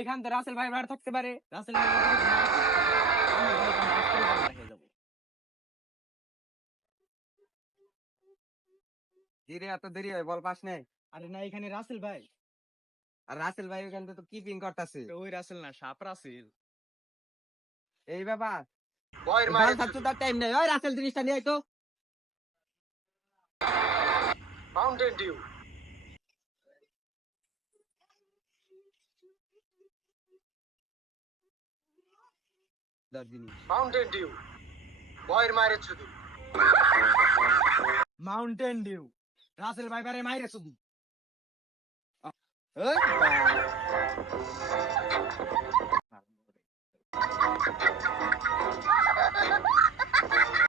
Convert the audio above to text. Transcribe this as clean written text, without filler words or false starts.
এখান তো রাসেল ভাই বার থাকতে পারে। রাসেল ভাই ধীরে এত দেরি হয় বল পাস নাই। আরে না, এখানে রাসেল ভাই। আর রাসেল ভাই ওখান থেকে তো কিপিং করতেছে। ওই রাসেল না, সাপ রাসেল। এই ব্যাপার বয়ের বল মারে ছাড়তে তার টাইম নেই। ওই রাসেল জিনিসটা নিয়ে আয় তো। মাউন্টেন ডিউ দশ জিনিস মাউন্টেন ডিউ বয়ের মারে শুধু মাউন্টেন ডিউ। রাসেল ভাই বারে মাইরে শুধু। ওই